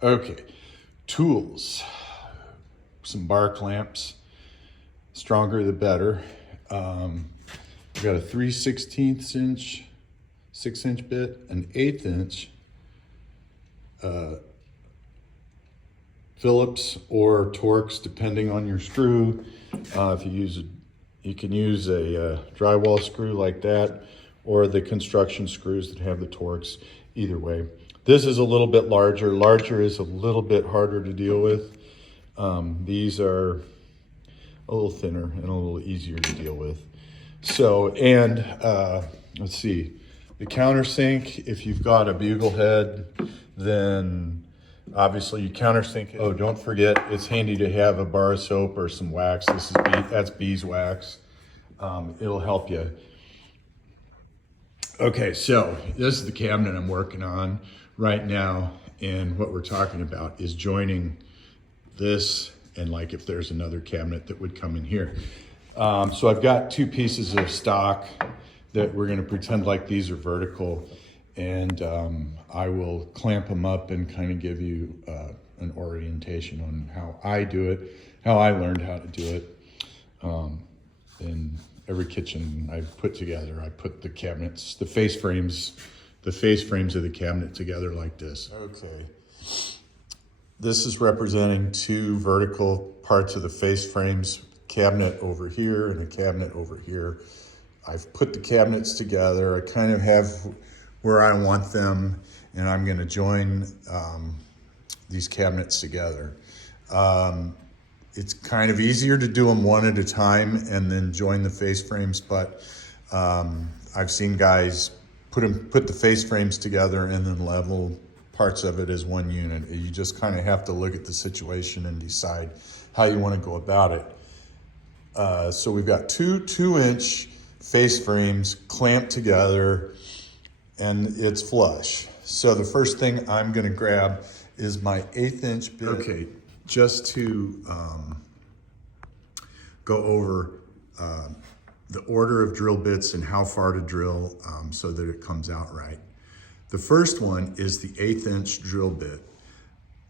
Okay, tools, some bar clamps, stronger the better. I've got a 3/16 inch, 6-inch bit, an 1/8 inch, Phillips or Torx, depending on your screw. If you use you can use a drywall screw like that, or the construction screws that have the Torx. Either way, this is a little bit larger. Larger is a little bit harder to deal with. These are a little thinner and a little easier to deal with. So, and let's see, the countersink, if you've got a bugle head, then obviously you countersink it. Oh, don't forget, it's handy to have a bar of soap or some wax. That's beeswax. It'll help you. Okay, so this is the cabinet I'm working on right now, and what we're talking about is joining this and like if there's another cabinet that would come in here. So I've got two pieces of stock that we're gonna pretend like these are vertical, and I will clamp them up and kind of give you an orientation on how I do it, how I learned how to do it. In every kitchen I've put together, I put the cabinets, the face frames of the cabinet together like this. Okay. This is representing two vertical parts of the face frames, cabinet over here and a cabinet over here. I've put the cabinets together. I kind of have where I want them, and I'm going to join these cabinets together. It's kind of easier to do them one at a time and then join the face frames, but I've seen guys put the face frames together and then level parts of it as one unit. You just kind of have to look at the situation and decide how you want to go about it. So we've got two 2-inch face frames clamped together, and it's flush. So the first thing I'm gonna grab is my 1/8 inch bit. Okay, just to go over the order of drill bits and how far to drill so that it comes out right. The first one is the 1/8 inch drill bit.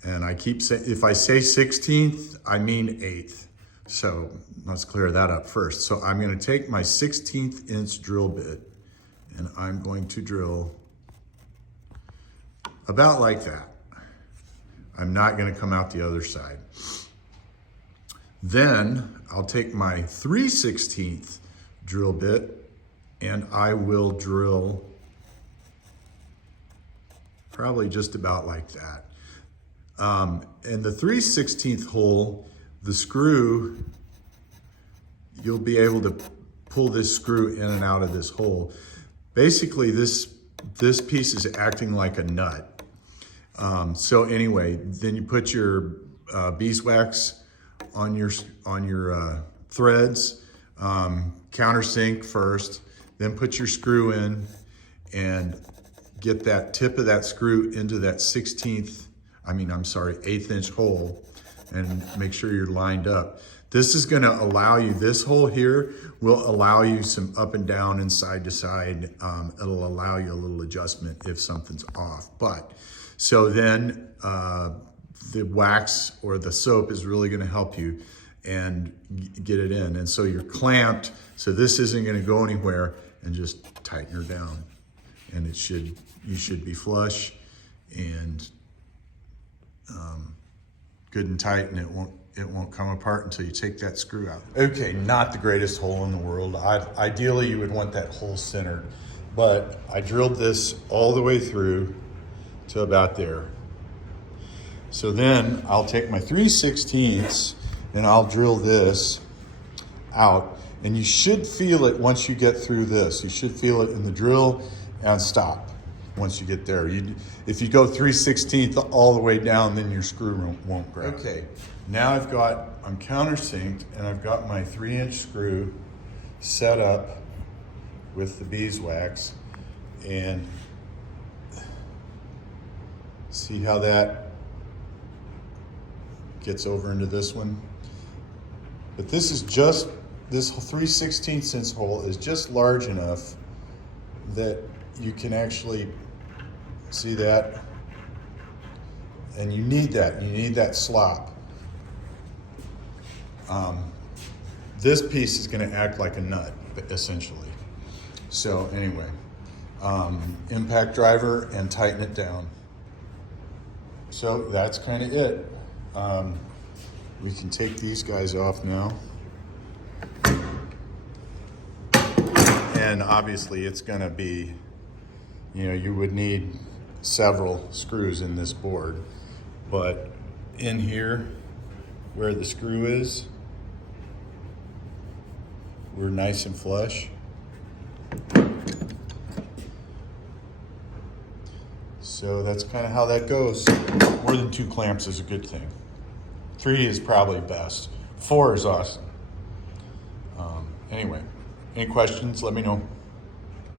And I keep saying, if I say 16th, I mean 1/8. So let's clear that up first. So I'm gonna take my 16th inch drill bit and I'm going to drill about like that. I'm not gonna come out the other side. Then I'll take my 3/16 drill bit and I will drill probably just about like that. And the 3/16 hole, the screw, you'll be able to pull this screw in and out of this hole. Basically, this piece is acting like a nut. So anyway, then you put your beeswax on your threads, countersink first, then put your screw in and get that tip of that screw into that 1/8 inch hole, and make sure you're lined up. This is gonna allow you, this hole here will allow you some up and down and side to side. It'll allow you a little adjustment if something's off. But, so then the wax or the soap is really gonna help you and get it in. And so you're clamped, so this isn't gonna go anywhere, and just tighten her down. And you should be flush and good and tight, and it won't come apart until you take that screw out. Okay, not the greatest hole in the world. Ideally, you would want that hole centered, but I drilled this all the way through to about there. So then I'll take my 3/16 and I'll drill this out, and you should feel it once you get through this. You should feel it in the drill and stop once you get there. If you go 3/16 all the way down, then your screw won't grab. Okay, now I'm countersinked, and I've got my 3-inch screw set up with the beeswax, and see how that gets over into this one. But this 3/16 inch hole is just large enough that you can actually see that, And you need that slop. This piece is gonna act like a nut, essentially. So anyway, impact driver and tighten it down. So that's kind of it. We can take these guys off now. And obviously it's gonna be, you would need several screws in this board, but in here where the screw is, we're nice and flush. So that's kind of how that goes. More than 2 clamps is a good thing. 3 is probably best. 4 is awesome. Anyway, any questions, let me know.